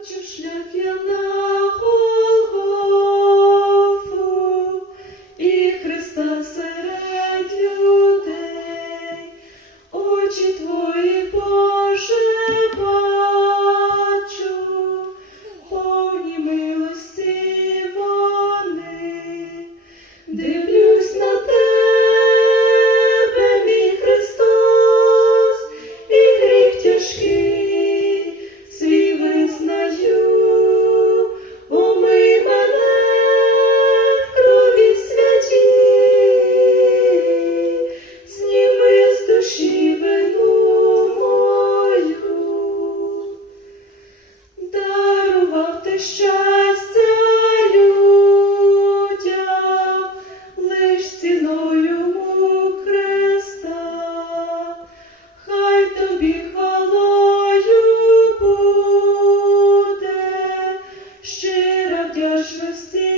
Zobaczysz, jak ja na eu sei.